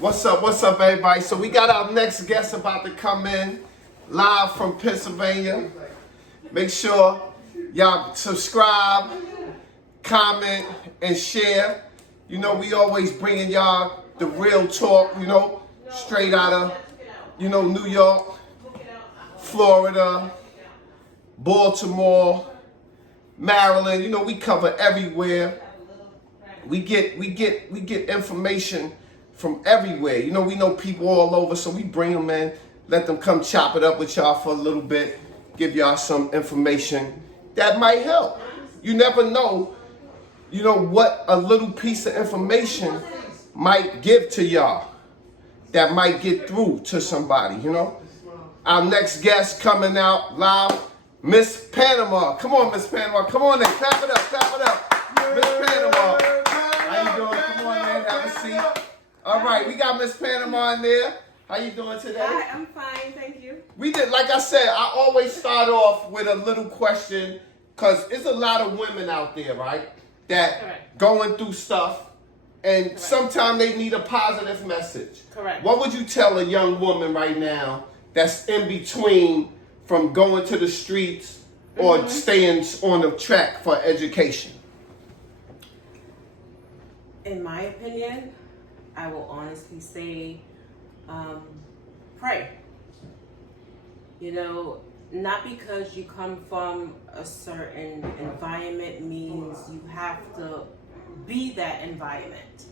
What's up, everybody? So we got our next guest about to come in live from Pennsylvania. Make sure y'all subscribe, comment, and share. You know, we always bringing y'all the real talk, straight out of, New York, Florida, Baltimore, Maryland. We cover everywhere. We get information from everywhere. We know people all over, so we bring them in, let them come chop it up with y'all for a little bit, give y'all some information that might help. You never know, what a little piece of information might give to y'all that might get through to somebody, Our next guest coming out live, Miss Panama. Come on, Miss Panama. Come on in. Clap it up. Miss Panama. How you doing? Come on in. Have a seat. All right, we got Miss Panama in there. How you doing today? Hi, I'm fine, thank you. We did, like I said, I always start off with a little question, because there's a lot of women out there, right, that Correct. Going through stuff, and Correct. Sometimes they need a positive message. Correct. What would you tell a young woman right now that's in between from going to the streets or staying on the track for education? In my opinion, I will honestly say, pray. Not because you come from a certain environment means you have to be that environment.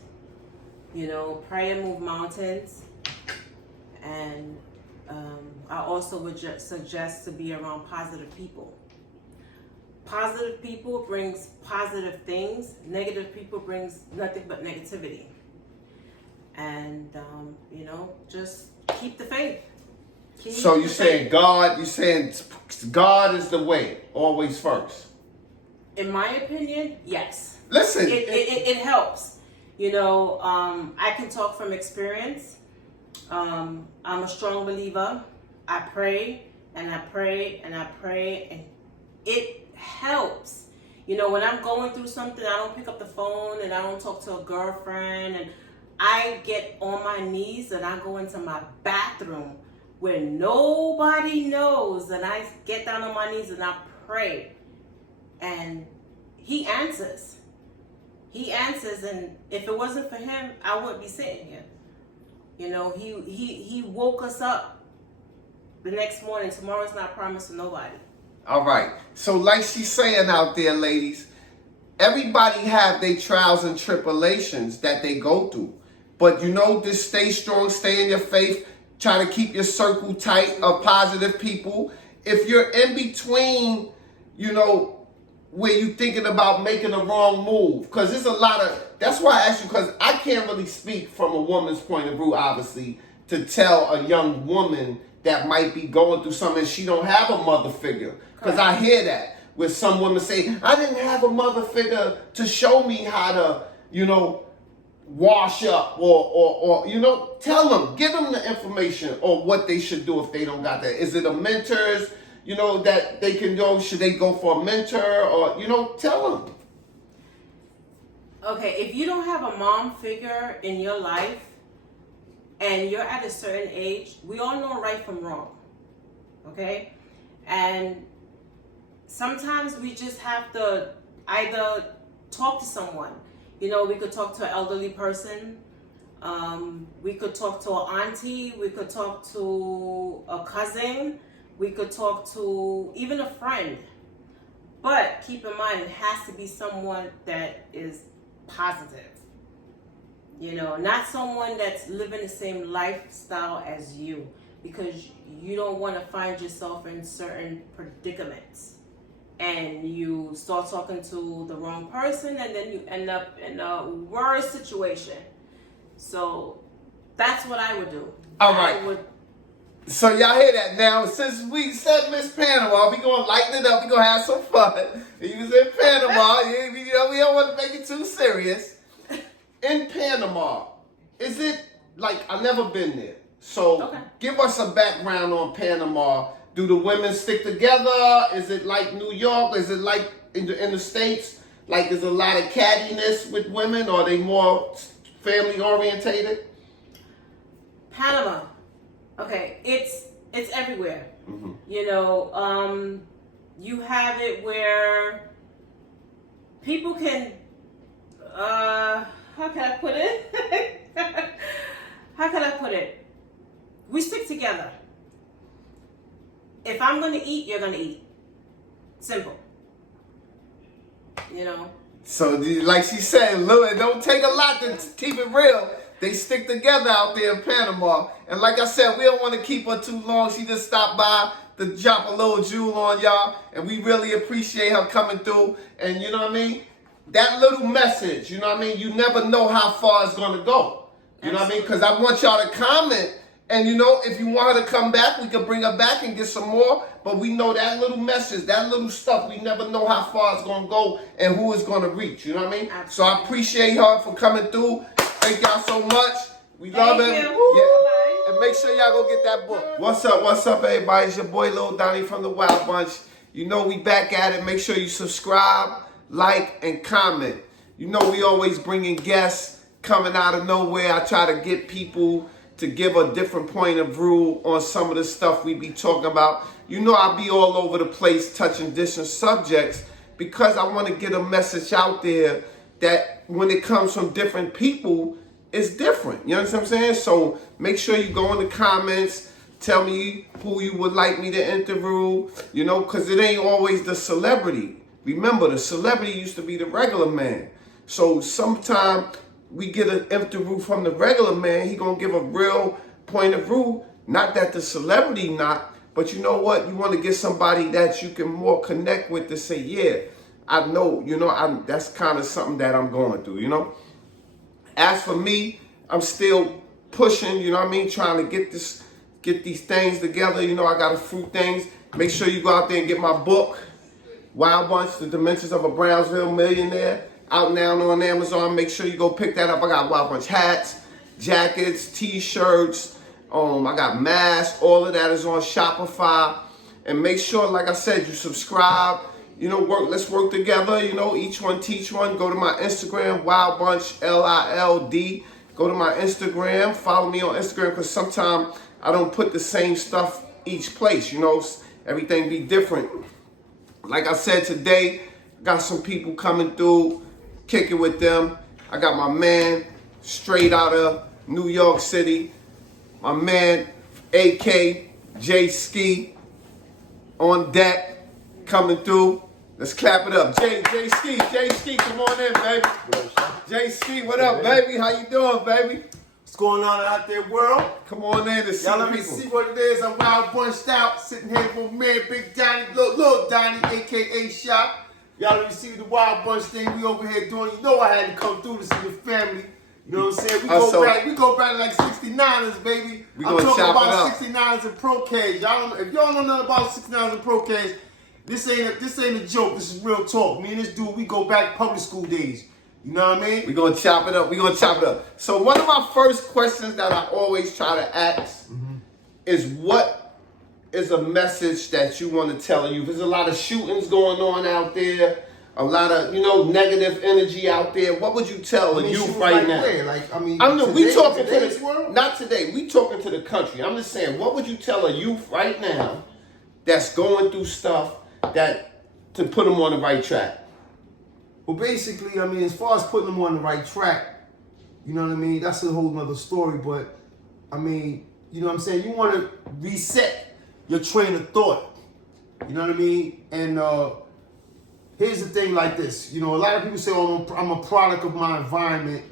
Prayer move mountains, and I also would suggest to be around positive people. Positive people brings positive things. Negative people brings nothing but negativity. And just keep the faith. So you're saying God is the way, always first. In my opinion, yes. Listen, it helps. I can talk from experience. I'm a strong believer. I pray and I pray and I pray, and it helps. When I'm going through something, I don't pick up the phone and I don't talk to a girlfriend, and I get on my knees and I go into my bathroom where nobody knows, and I get down on my knees and I pray, and he answers. He answers, and if it wasn't for him, I wouldn't be sitting here. He woke us up the next morning. Tomorrow's not promised to nobody. all right. So like she's saying out there, ladies, everybody have their trials and tribulations that they go through. But just stay strong, stay in your faith, try to keep your circle tight of positive people. If you're in between, where you thinking about making a wrong move, because there's a lot of, that's why I asked you, because I can't really speak from a woman's point of view, obviously, to tell a young woman that might be going through something, she don't have a mother figure. Because I hear that, where some women say, I didn't have a mother figure to show me how to, wash up or tell them, give them the information or what they should do if they don't got that. Is it a mentors, that they can go, should they go for a mentor or, tell them. Okay, if you don't have a mom figure in your life and you're at a certain age, we all know right from wrong, okay? And sometimes we just have to either talk to someone. We could talk to an elderly person. We could talk to an auntie. We could talk to a cousin. We could talk to even a friend. But keep in mind, it has to be someone that is positive. Not someone that's living the same lifestyle as you, because you don't want to find yourself in certain predicaments. And you start talking to the wrong person, and then you end up in a worse situation. So that's what I would do. All right. So y'all hear that now? Since we said Miss Panama, we gonna lighten it up. We gonna have some fun. You was in Panama. We don't want to make it too serious. In Panama, is it like, I've never been there? So Give us a background on Panama. Do the women stick together? Is it like New York? Is it like in the States? Like, there's a lot of cattiness with women, or are they more family orientated? Panama. Okay, it's everywhere. Mm-hmm. You know, you have it where people can. How can I put it? How can I put it? We stick together. If I'm gonna eat, you're gonna eat. Simple. You know. So, like she said, look, it don't take a lot to keep it real. They stick together out there in Panama. And like I said, we don't want to keep her too long. She just stopped by to drop a little jewel on y'all. And we really appreciate her coming through. And you know what I mean? That little message, you know what I mean? You never know how far it's going to go. You know what I mean? Because I want y'all to comment. And you know, if you want her to come back, we can bring her back and get some more. But we know that little message, that little stuff, we never know how far it's going to go and who it's going to reach. You know what I mean? Absolutely. So I appreciate her for coming through. Thank y'all so much. We love it. You. Yeah. And make sure y'all go get that book. What's up, everybody? It's your boy Lil Donnie from the Wild Bunch. You know we back at it. Make sure you subscribe, like, and comment. You know we always bringing guests coming out of nowhere. I try to get people to give a different point of view on some of the stuff we be talking about. You know I be all over the place touching different subjects because I want to get a message out there that when it comes from different people, it's different. You understand what I'm saying? So make sure you go in the comments, tell me who you would like me to interview, you know, because it ain't always the celebrity. Remember, the celebrity used to be the regular man. So sometime we get an interview from the regular man, he gonna give a real point of view. Not that the celebrity not, but you know what? You want to get somebody that you can more connect with to say, yeah, I know, you know, that's kind of something that I'm going through, you know. As for me, I'm still pushing, you know what I mean, trying to get these things together. You know, I got a few things. Make sure you go out there and get my book, Wild Bunch, The Dimensions of a Brownsville Millionaire, out now on Amazon. Make sure you go pick that up. I got Wild Bunch hats, jackets, t-shirts, I got masks. All of that is on Shopify. And make sure, like I said, you subscribe. You know, let's work together. You know, each one teach one. Go to my Instagram, Wild Bunch, LILD. Go to my Instagram. Follow me on Instagram because sometimes I don't put the same stuff each place. You know, everything be different. Like I said today, got some people coming through, kicking with them. I got my man straight out of New York City. My man, AK, J Ski, on deck, coming through. Let's clap it up. J Ski, come on in, baby. J Ski, what up, baby? How you doing, baby? What's going on out there, world? Come on in to see Y'all the let me people. see what it is. I'm wild bunched out, sitting here with my man, Big Donnie, little Donnie, a.k.a. Shop. Y'all let me see the wild bunch thing we over here doing. You know I had to come through to see the family. You know what I'm saying? We go back like 69ers, baby. We I'm gonna talking chop about it up. 69ers and Pro Cash. If y'all don't know nothing about 69ers and Pro Cash, this ain't a joke. This is real talk. Me and this dude, we go back public school days. You know what I mean? We're going to chop it up. So one of my first questions that I always try to ask is what is a message that you want to tell you? There's a lot of shootings going on out there, a lot of, you know, negative energy out there. What would you tell a youth right now? We talking to the world? Not today. We talking to the country. I'm just saying, what would you tell a youth right now that's going through stuff that to put them on the right track? Well, basically, I mean, as far as putting them on the right track, you know what I mean? That's a whole nother story. But, I mean, you know what I'm saying? You want to reset your train of thought. You know what I mean? And here's the thing like this. You know, a lot of people say, oh, I'm a product of my environment.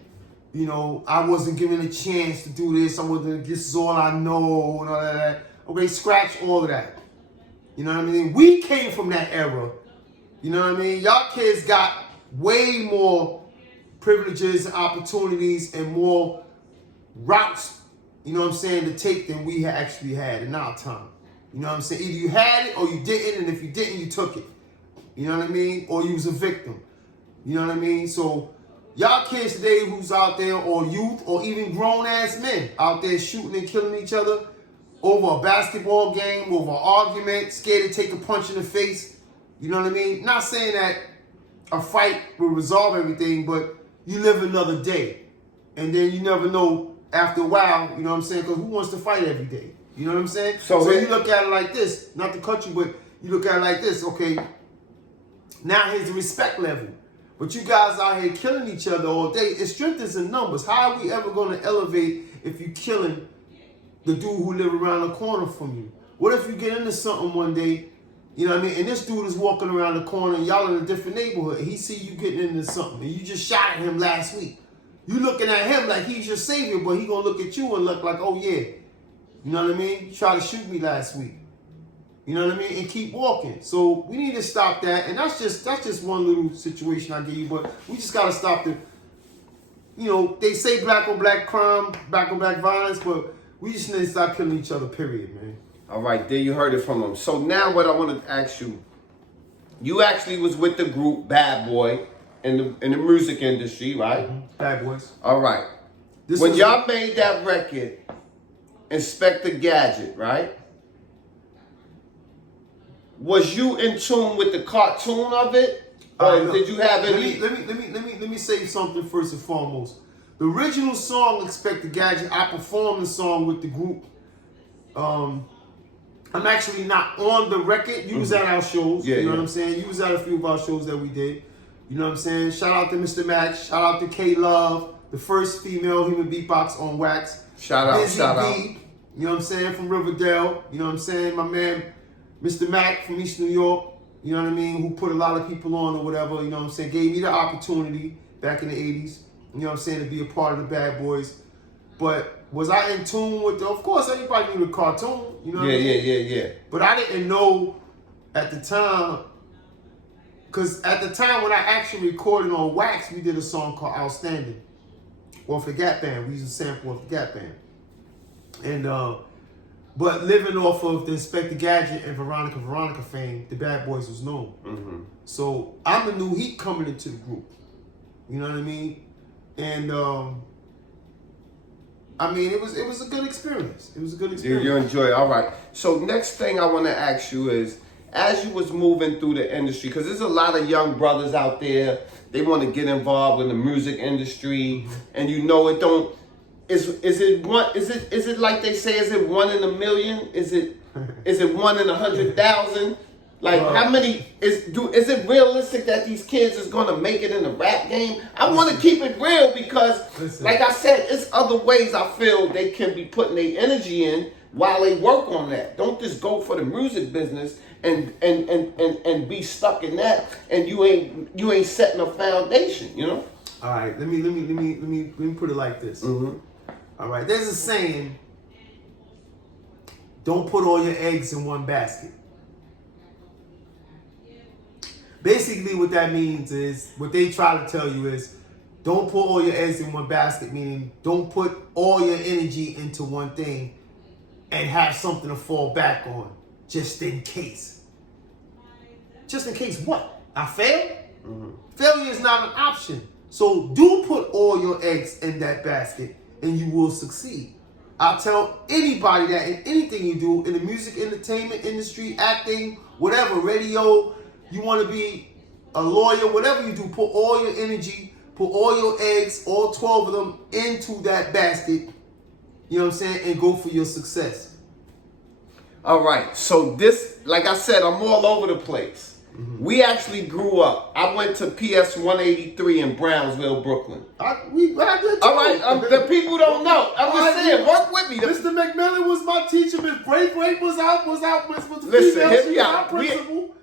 You know, I wasn't given a chance to do this. This is all I know and all that. Okay, scratch all of that. You know what I mean? We came from that era. You know what I mean? Y'all kids got way more privileges and opportunities and more routes, you know what I'm saying, to take than we actually had in our time. You know what I'm saying? Either you had it or you didn't, and if you didn't, you took it. You know what I mean? Or you was a victim. You know what I mean? So y'all kids today who's out there, or youth, or even grown-ass men out there shooting and killing each other over a basketball game, over an argument, scared to take a punch in the face. You know what I mean? Not saying that a fight will resolve everything, but you live another day. And then you never know after a while, you know what I'm saying? Because who wants to fight every day? You know what I'm saying? So So you look at it like this, not to cut you, but you look at it like this, okay, now here's the respect level. But you guys out here killing each other all day. It strengthens in numbers. How are we ever going to elevate if you're killing the dude who live around the corner from you? What if you get into something one day, you know what I mean, and this dude is walking around the corner and y'all in a different neighborhood, and he see you getting into something, and you just shot at him last week. You looking at him like he's your savior, but he gonna look at you and look like, oh yeah, you know what I mean? You tried to shoot me last week. You know what I mean? And keep walking. So we need to stop that. And that's just one little situation I give you, but we just gotta stop the, you know, they say black on black crime, black on black violence, but we just need to stop killing each other, period, man. All right, there you heard it from him. So now what I want to ask you, you actually was with the group Bad Boy in the music industry, right? Mm-hmm. Bad Boys. All right. When y'all made that record, Inspector Gadget, right? Was you in tune with the cartoon of it, or did you have any? Let me say something first and foremost. The original song, Inspector Gadget, I performed the song with the group. I'm actually not on the record. You was at our shows. Yeah, you know what I'm saying? You was at a few of our shows that we did. You know what I'm saying? Shout out to Mr. Max. Shout out to K Love, the first female human beatbox on wax. Shout out, Busy shout B, out. you know what I'm saying? From Riverdale. You know what I'm saying? My man, Mr. Mac from East New York. You know what I mean? Who put a lot of people on or whatever. You know what I'm saying? Gave me the opportunity back in the 80s. You know what I'm saying? To be a part of the Bad Boys. But was I in tune with of course, everybody knew the cartoon. You know what I mean? Yeah. But I didn't know at the time, because at the time when I actually recorded on wax, we did a song called Outstanding. Off the Gap Band. We used a sample of the Gap Band. And, but living off of the Inspector Gadget and Veronica fame, the Bad Boys was known. Mm-hmm. So I'm the new heat coming into the group. You know what I mean? And, I mean, it was a good experience. It was a good experience. You enjoy it. All right. So next thing I want to ask you is, as you was moving through the industry, because there's a lot of young brothers out there, they want to get involved in the music industry, and you know it don't. Is it like they say? Is it 1 in a million? Is it 1 in 100,000? Like how many is it realistic that these kids is gonna make it in the rap game? I want to keep it real because, like I said, it's other ways I feel they can be putting their energy in while they work on that. Don't just go for the music business and be stuck in that, and you ain't setting a foundation. You know. All right, let me put it like this. Mm-hmm. All right, there's a saying: don't put all your eggs in one basket. Basically, what that means is, what they try to tell you is, don't put all your eggs in one basket, meaning don't put all your energy into one thing and have something to fall back on, just in case. Just in case what? I fail? Mm-hmm. Failure is not an option. So do put all your eggs in that basket and you will succeed. I tell anybody that in anything you do, in the music entertainment industry, acting, whatever, radio, you want to be a lawyer, whatever you do, put all your energy, put all your eggs, all 12 of them, into that basket, you know what I'm saying, and go for your success. All right, so this, like I said, I'm all over the place. Mm-hmm. We actually grew up. I went to PS 183 in Brownsville, Brooklyn. I did too. All right, the people don't know. I'm just saying, work with me. Mr. McMillan was my teacher. Miss Break was out. Listen, hear me out.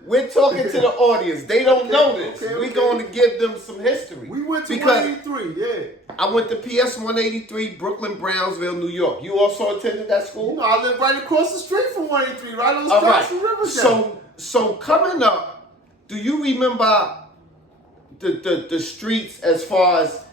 We're talking to the audience. They don't know this. We're going to give them some history. We went to 183, yeah. I went to PS 183, Brooklyn, Brownsville, New York. You also attended that school? No, I live right across the street from 183, right on the stretch from Riverside. So coming up, do you remember the streets as far as,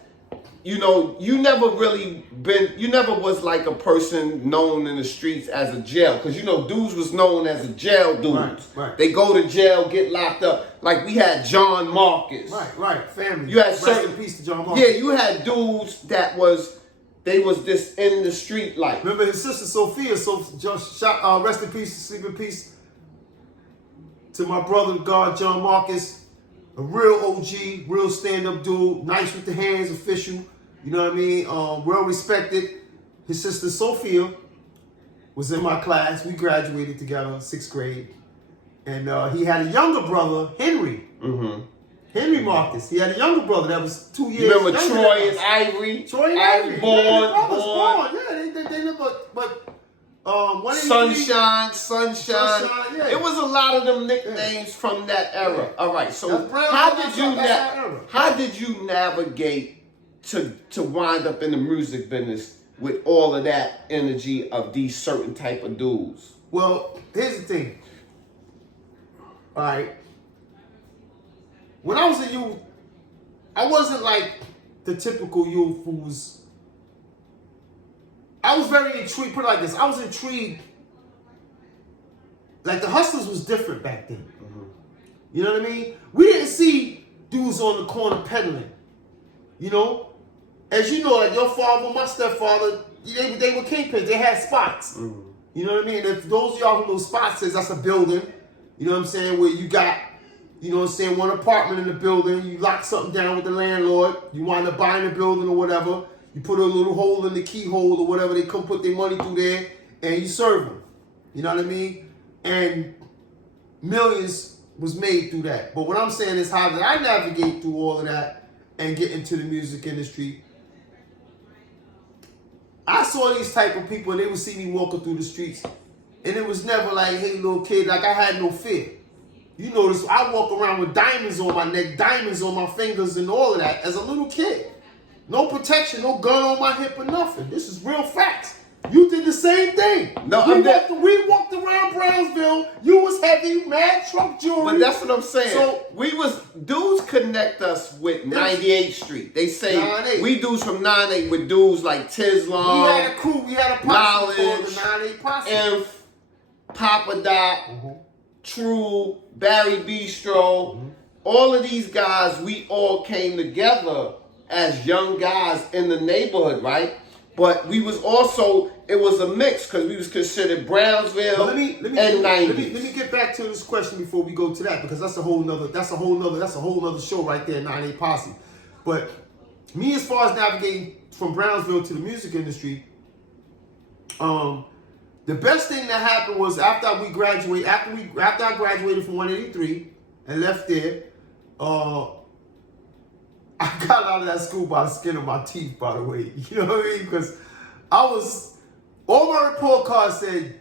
you know, you never was like a person known in the streets as a jail. Because, you know, dudes was known as a jail dudes. Right. They go to jail, get locked up. Like we had John Marcus. Right. Family. You had Rest in peace to John Marcus. Yeah, you had dudes that was this in the street life. Remember his sister Sophia, rest in peace, sleep in peace to my brother God, John Marcus, a real OG, real stand-up dude, nice with the hands, official, you know what I mean, well respected. his sister Sophia was in my class. We graduated together, 6th grade. And he had a younger brother, Henry. Mm-hmm. Henry Marcus. He had a younger brother that was 2 years You remember younger Troy than and us. Ivory? Troy and Ivory. Born. Yeah, the brothers born. Yeah, they live, but Sunshine. Yeah. It was a lot of them nicknames from that era. Yeah. All right, so That's Brown, how did you navigate to wind up in the music business with all of that energy of these certain type of dudes? Well, here's the thing. All right. When I was a youth, I wasn't like the typical youth who was. I was very intrigued. Put it like this: I was intrigued. Like the Hustlers was different back then. Mm-hmm. You know what I mean? We didn't see dudes on the corner peddling. You know, as you know, like your father, my stepfather, they were kingpins. They had spots. Mm-hmm. You know what I mean? If those of y'all who know spots is, that's a building. You know what I'm saying? Where you got, you know what I'm saying, one apartment in the building. You lock something down with the landlord. You wind up buying the building or whatever. You put a little hole in the keyhole or whatever. They come put their money through there and you serve them. You know what I mean? And millions was made through that. But what I'm saying is, how did I navigate through all of that and get into the music industry? I saw these type of people and they would see me walking through the streets. And it was never like, hey, little kid, like I had no fear. You notice I walk around with diamonds on my neck, diamonds on my fingers and all of that as a little kid. No protection, no gun on my hip or nothing. This is real facts. You did the same thing. No, we walked around Brownsville. You was heavy, mad truck jewelry. But that's what I'm saying. So dudes connect us with 98th Street. They say 98. we dudes from 98 with dudes like Tislam. We had a crew. We had a posse called the 98 Posse. Inf, Papa Doc, True, Barry Bistro. All of these guys, we all came together as young guys in the neighborhood, right? But we was also, it was a mix because we was considered Brownsville let me and 90s. Let me get back to this question before we go to that, because that's a whole nother show right there, 98 Posse. But me, as far as navigating from Brownsville to the music industry, the best thing that happened was after I graduated from 183 and left there, I got out of that school by the skin of my teeth, by the way. You know what I mean? Because all my report cards said,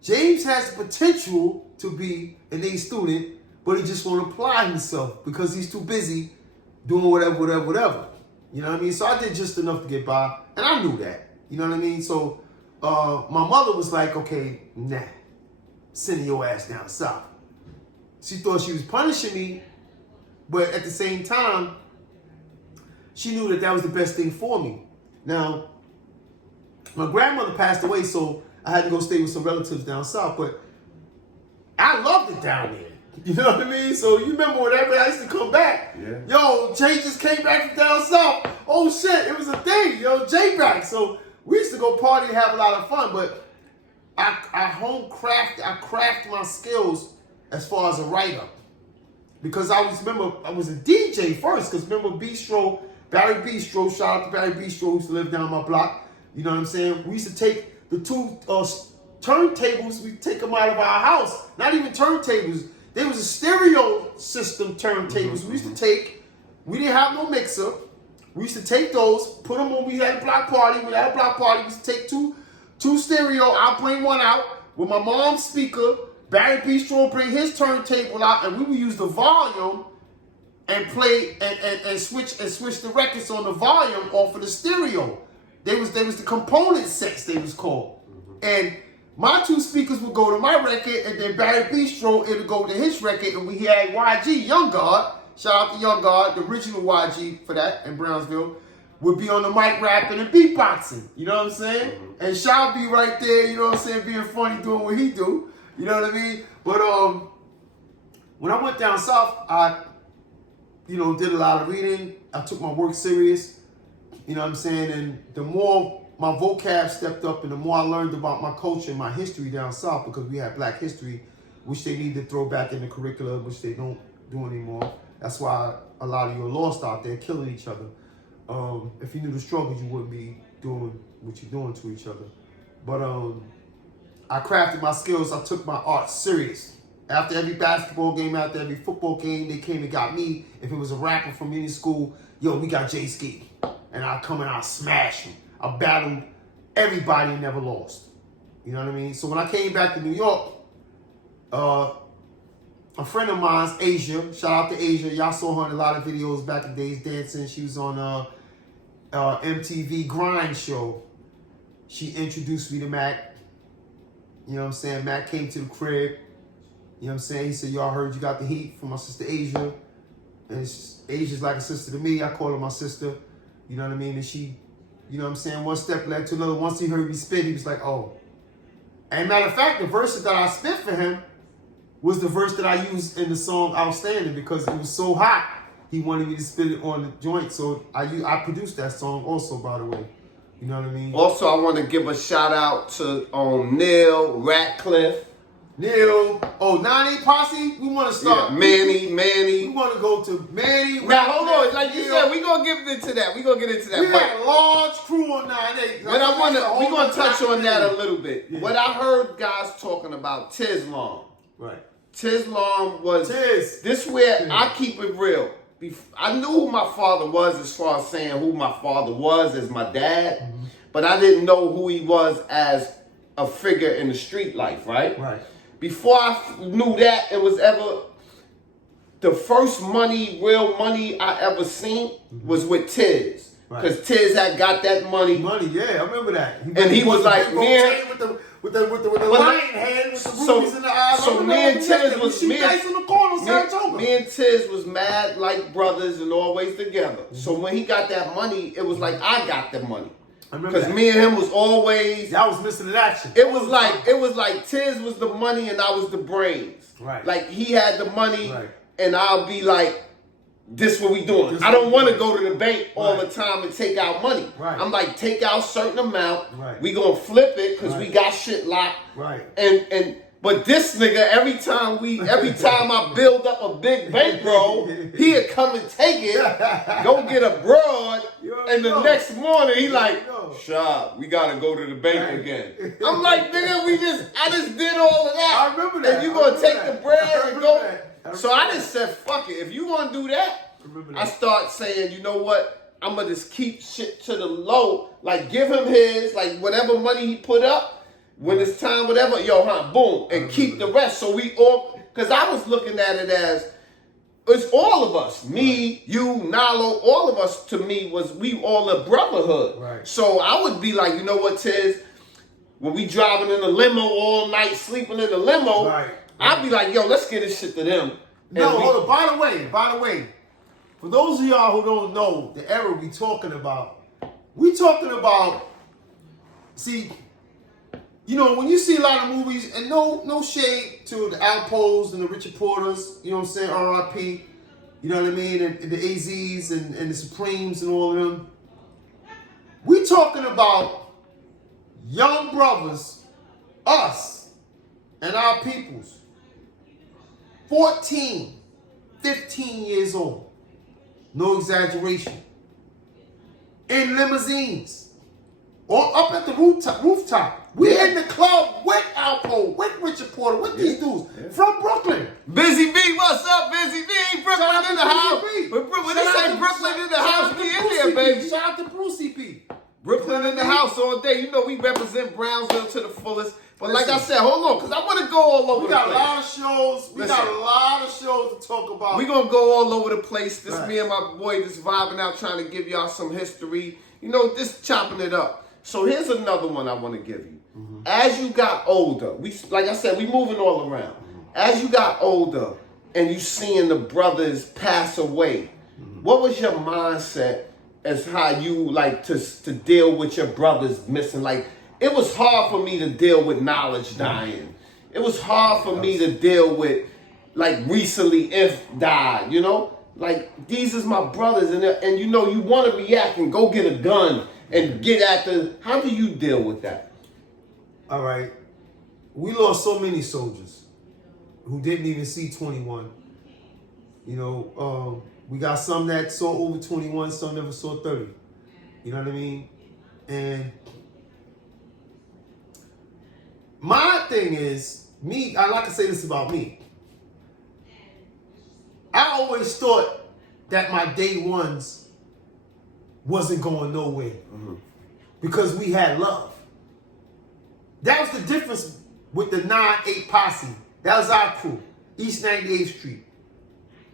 James has the potential to be an A student, but he just won't apply himself because he's too busy doing whatever. You know what I mean? So I did just enough to get by, and I knew that. You know what I mean? So my mother was like, okay, nah, sending your ass down south. She thought she was punishing me, but at the same time, she knew that was the best thing for me. Now, my grandmother passed away, so I had to go stay with some relatives down south, but I loved it down there. You know what I mean? So you remember whenever I used to come back, yo, Jay just came back from down south. Oh shit, it was a thing, yo, Jay back. So we used to go party and have a lot of fun, but I craft my skills as far as a writer. Because I was a DJ first, because remember Barry Bistro, shout out to Barry Bistro, who used to live down my block. You know what I'm saying? We used to take the two turntables, we take them out of our house. Not even turntables. They was a stereo system turntables. We used to take, we didn't have no mixer. We used to take those, put them on, we had a block party. We used to take two stereo, I'll bring one out with my mom's speaker. Barry Bistro would bring his turntable out, and we would use the volume and play and switch the records on the volume off of the stereo. They was the component sets, they was called. And my two speakers would go to my record, and then Barry Bistro, it would go to his record, and we had YG, Young God, shout out to Young God, the original YG for that in Brownsville, would be on the mic rapping and beatboxing, you know what I'm saying? And Shao be right there, you know what I'm saying, being funny, doing what he do, you know what I mean? But when I went down south, I did a lot of reading. I took my work serious, you know what I'm saying? And the more my vocab stepped up and the more I learned about my culture and my history down south, because we had Black history, which they need to throw back in the curriculum, which they don't do anymore. That's why a lot of you are lost out there, killing each other. If you knew the struggles, you wouldn't be doing what you're doing to each other. But I crafted my skills. I took my art serious. After every basketball game, after every football game, they came and got me. If it was a rapper from any school, yo, we got Jay Ski. And I'll come and I'll smash him. I battled everybody and never lost. You know what I mean? So when I came back to New York, a friend of mine's, Asia, shout out to Asia. Y'all saw her in a lot of videos back in the days dancing. She was on MTV Grind Show. She introduced me to Mac. You know what I'm saying? Mac came to the crib. You know what I'm saying? He said, yo, I heard you got the heat from my sister Asia. And Asia's like a sister to me. I call her my sister. You know what I mean? And she, you know what I'm saying? One step led to another. Once he heard me spit, he was like, oh. And matter of fact, the verses that I spit for him was the verse that I used in the song Outstanding, because it was so hot, he wanted me to spit it on the joint. So I produced that song also, by the way. You know what I mean? Also, I want to give a shout out to Neil Ratcliffe. Neil, 98 Posse, we want to start. Yeah, Manny. We want to go to Manny. Now, hold on. Like you said, we're going to get into that. We're going to get into that. We had a large crew on 98. But we're going to touch on that a little bit. Yeah. What I heard guys talking about, Tislam. Right. Tislam was, this where I keep it real. I knew who my father was as far as saying who my father was as my dad, but I didn't know who he was as a figure in the street life, right? Right. Before I knew that, it was ever, the first real money I ever seen was with Tiz. Because Tiz had got that money. Yeah, I remember that. He was like, man, with the lion head, with the rubies in the eyes. So me and Tiz was mad like brothers and always together. So when he got that money, it was like I got the money. Because me and him was always. Y'all was missing in action. It was like Tiz was the money and I was the brains. Right. Like he had the money and I'll be like, this what we doing. I don't want to go to the bank all the time and take out money. Right. I'm like, take out certain amount. Right. We gonna flip it because we got shit locked. Right. But this nigga, every time I build up a big bankroll, he'd come and take it, go get a broad, and the next morning he like, Shab, we gotta go to the bank again. I'm like, nigga, I just did all of that. I remember that. And you gonna take the bread and go. So I just said, fuck it. If you gonna do that, I start saying, you know what? I'm gonna just keep shit to the low. Like give him his, like whatever money he put up. When it's time, whatever, boom, and keep the rest. So we all, because I was looking at it as, it's all of us. Me, you, Nalo, all of us, to me, we all a brotherhood. Right. So I would be like, you know what, Tiz? When we driving in the limo all night, sleeping in the limo, I'd be like, yo, let's get this shit to them. Hold on. By the way, for those of y'all who don't know the era we talking about, see, you know, when you see a lot of movies, and no shade to the Outposts and the Richard Porters, you know what I'm saying, R.I.P., you know what I mean, and the AZs and the Supremes and all of them. We talking about young brothers, us, and our peoples, 14, 15 years old, no exaggeration, in limousines, or up at the rooftop. We in the club with Alpo, with Richard Porter, with these dudes from Brooklyn. Busy B, what's up, Busy B? Brooklyn in the house. When they say Brooklyn in the house, we in there, baby. Shout out to Brucey P. Brooklyn in the house all day. You know we represent Brownsville to the fullest. But like I said, hold on, because I want to go all over the place. We got a lot of shows. We got a lot of shows to talk about. We're going to go all over the place. This me and my boy just vibing out, trying to give y'all some history. You know, just chopping it up. So here's another one I want to give you. As you got older, like I said, we moving all around. As you got older and you seeing the brothers pass away, what was your mindset as how you like to deal with your brothers missing? Like, it was hard for me to deal with Knowledge dying. It was hard for me to deal with, like, recently If died, you know? Like, these is my brothers, and you know, you want to react and go get a gun and get at how do you deal with that? All right. We lost so many soldiers who didn't even see 21. You know, we got some that saw over 21, some never saw 30. You know what I mean? And my thing is, I like to say this about me. I always thought that my day ones wasn't going nowhere because we had love. That was the difference with the 9-8 posse. That was our crew. East 98th Street.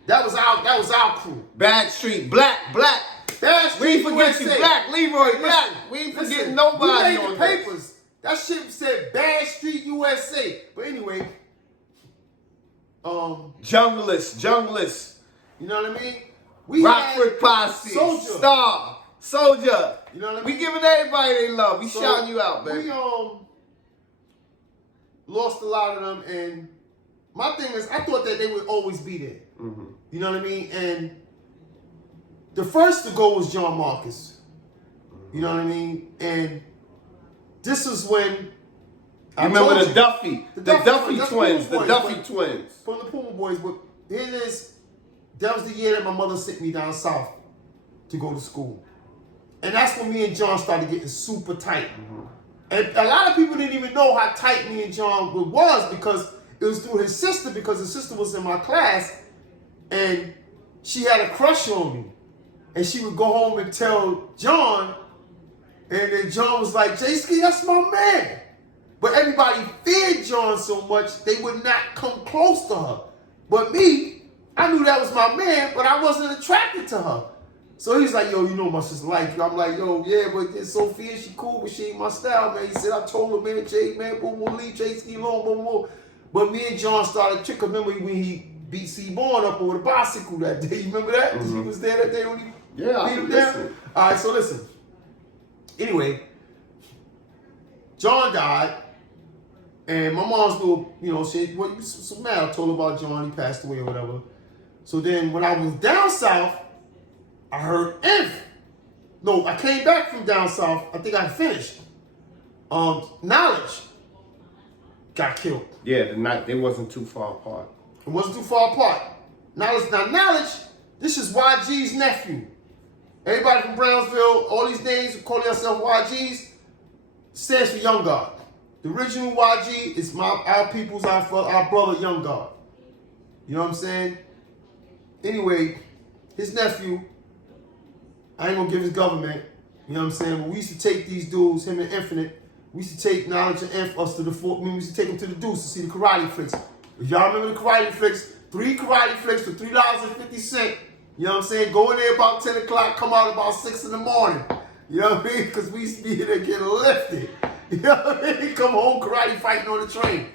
That was our crew. Bad Street, black. Bad Street, We ain't forget USA. you, black. Leroy, Hey, black. listen, We ain't listen, forgetting nobody we made on the this. papers. That shit said Bad Street, USA. But anyway, Junglist. you know what I mean? We Rockford had Posse, Soldier. Star, Soldier. You know what I mean? We giving everybody their love. We So, shouting you out, baby. We lost a lot of them, and my thing is, I thought that they would always be there. You know what I mean? And the first to go was John Marcus. You know what I mean? And this is when I Remember told the you, Duffy, the Duffy Duffy That's twins, Puma the Boys, Duffy but- twins. from the Puma Boys, but here it is. That was the year that my mother sent me down south to go to school. And that's when me and John started getting super tight. And a lot of people didn't even know how tight me and John was because it was through his sister, because his sister was in my class and she had a crush on me. And she would go home and tell John, and then John was like, J-Ski, that's my man. But everybody feared John so much, they would not come close to her. But me, I knew that was my man, but I wasn't attracted to her. So he's like, yo, you know my sister like you. I'm like, yo, yeah, but Sophia, she cool, but she ain't my style, man. He said, I told her, man, Jay, man, boom, boom, leave J-Ski alone, boom, boom. But me and John started trick. Remember when he beat C-Born up over the bicycle that day? You remember that? He was there that day when he Yeah, beat him listen. down? All right, so listen. Anyway, John died. And my mom's little, you know, she was so mad. I told her about John, he passed away or whatever. So then when I was down south, I heard Inf. No, I came back from down south. I think I finished. Knowledge got killed. Yeah, the night they wasn't too far apart. It wasn't too far apart. Knowledge, this is YG's nephew. Everybody from Brownsville, all these names who call themselves YGs, stands for Young God. The original YG is our people's, our brother Young God. You know what I'm saying? Anyway, his nephew, I ain't gonna give his government, you know what I'm saying? But we used to take these dudes, him and Infinite, we used to take Knowledge and Inf us to the fort. We used to take them to the Deuce to see the karate flicks. If y'all remember the karate flicks, 3 karate flicks for $3.50. You know what I'm saying? Go in there about 10 o'clock, come out about 6 in the morning. You know what I mean? Because we used to be in there getting lifted. You know what I mean? Come home karate fighting on the train.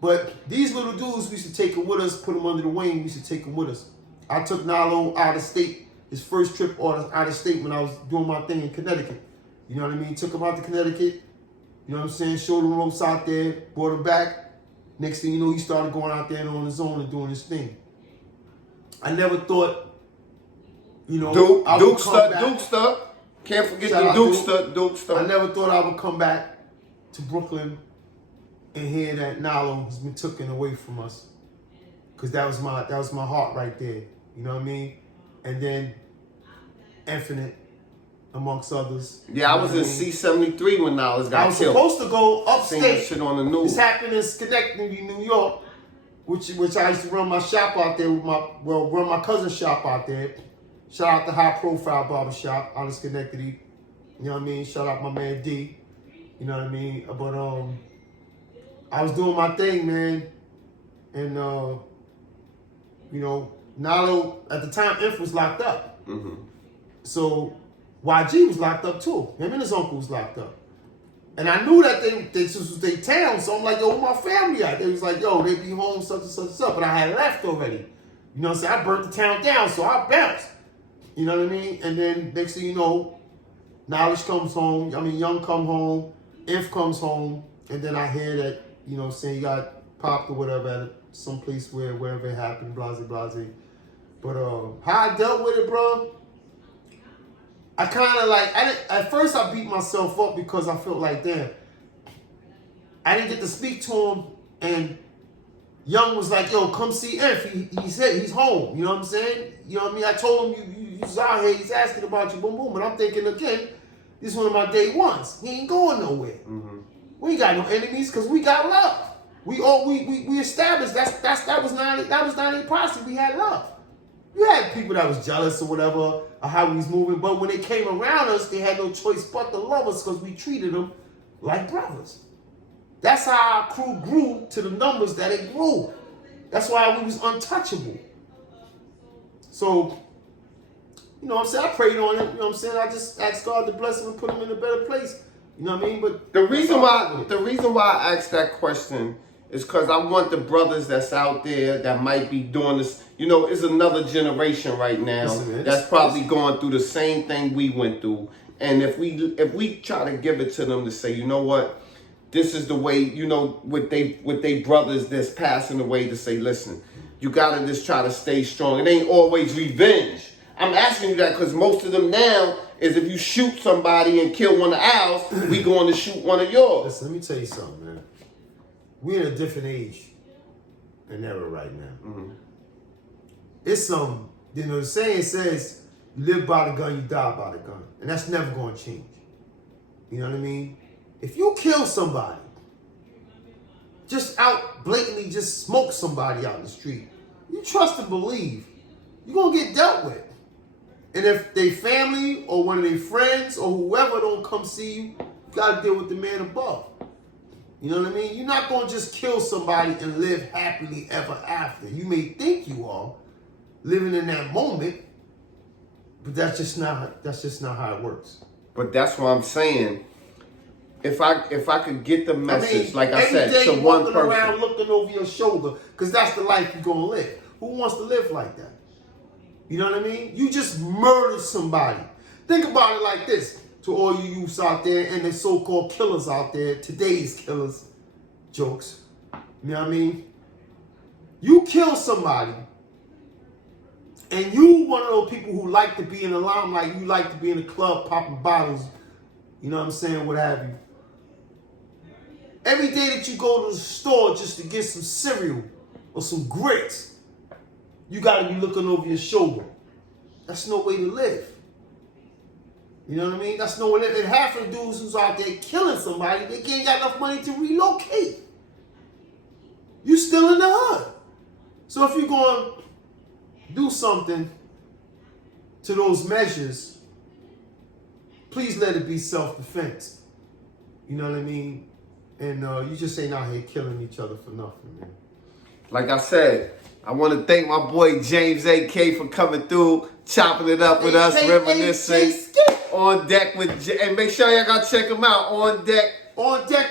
But these little dudes, we used to take them with us, put them under the wing, we used to take them with us. I took Nalo out of state, his first trip out of state when I was doing my thing in Connecticut. You know what I mean? Took him out to Connecticut, you know what I'm saying? Showed him ropes out there, brought him back. Next thing you know, he started going out there on his own and doing his thing. I never thought, you know, I would come back. Dukester. Can't forget Shout the out Dukester. I never thought I would come back to Brooklyn and hear that Nalo has been taken away from us. Cause that was my heart right there. You know what I mean? And then Infinite, amongst others. Yeah, I was in C-73 when Knowledge got I was killed. supposed to go Seen that upstate. shit on the news. This happened in Schenectady, New York, which I used to run my shop out there with run my cousin's shop out there. Shout out to High Profile Barbershop out of Schenectady. You know what I mean? Shout out my man D. You know what I mean? But I was doing my thing, man. And you know, Nalo at the time Inf was locked up. So YG was locked up too. Him and his uncle was locked up. And I knew that this was their town, so I'm like, yo, where my family at? They was like, yo, they be home, such and such and such. But I had left already. You know what I'm saying? I burnt the town down, so I bounced. You know what I mean? And then next thing you know, Knowledge comes home. I mean, Young come home. Inf comes home. And then I hear that, you know what I'm saying, he got popped or whatever at some place wherever it happened, blase. But how I dealt with it, bro, I kind of like, at first I beat myself up because I felt like, damn, I didn't get to speak to him, and Young was like, yo, come see Inf. He said he's home. You know what I'm saying? You know what I mean? I told him, he's out here, he's asking about you, boom, boom. But I'm thinking, again, This is one of my day ones. He ain't going nowhere. We ain't got no enemies because we got love. We established that was 98 Posse. We had love. You had people that was jealous or whatever of how we was moving, but when they came around us, they had no choice but to love us because we treated them like brothers. That's how our crew grew to the numbers that it grew. That's why we was untouchable. So, you know what I'm saying? I prayed on it. You know what I'm saying? I just asked God to bless him and put him in a better place. You know what I mean? But the reason why I asked that question is because I want the brothers that's out there that might be doing this. You know, it's another generation right now that's probably going through the same thing we went through. And if we try to give it to them to say, you know what, this is the way, you know, with they brothers that's passing away, to say, listen, you gotta just try to stay strong. It ain't always revenge. I'm asking you that because most of them now is if you shoot somebody and kill one of ours, we going to shoot one of yours. Listen, let me tell you something, man. We're in a different age and era right now. It's you know, the saying says, you live by the gun, you die by the gun. And that's never going to change. You know what I mean? If you kill somebody, just out blatantly just smoke somebody out in the street, you trust and believe you're going to get dealt with. And if they family or one of their friends or whoever don't come see you, you got to deal with the man above. You know what I mean? You're not going to just kill somebody and live happily ever after. You may think you are living in that moment, but that's just not how it works. But that's what I'm saying. If I could get the message, I mean, like I said, every day to one walking person. around looking over your shoulder, because that's the life you're going to live. Who wants to live like that? You know what I mean? You just murdered somebody. Think about it like this. To all you youths out there and the so-called killers out there, today's killers, jokes. You know what I mean? You kill somebody, and you one of those people who like to be in the limelight, you like to be in the club popping bottles, you know what I'm saying, what have you. Every day that you go to the store just to get some cereal or some grits, you got to be looking over your shoulder. That's no way to live. You know what I mean? That's no way to live. And half of the dudes who's out there killing somebody, they ain't got enough money to relocate. You still in the hood. So if you're going to do something to those measures, please let it be self-defense. You know what I mean? And you just ain't out here killing each other for nothing, man. Like I said, I want to thank my boy James AK for coming through, chopping it up with us, reminiscing. On deck with and make sure y'all gotta check him out. On deck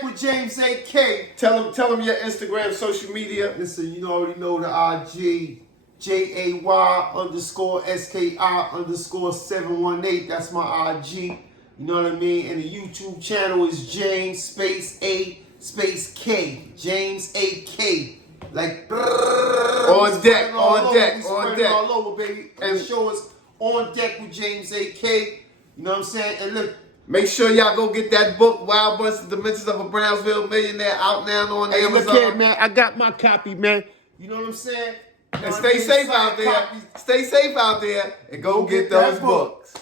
with James AK. Tell him your Instagram, social media. Listen, you already know the IG, JAY_SKI_718. That's my IG. You know what I mean? And the YouTube channel is James space A space K. James AK. Like on deck. All over, baby. And the show is On Deck with James AK. You know what I'm saying? And look, make sure y'all go get that book, Wild Bunch: The Dimensions of a Brownsville Millionaire, out now on Amazon. Look here, man. I got my copy, man. You know what I'm saying? And stay safe out there. Stay safe out there and go get those books.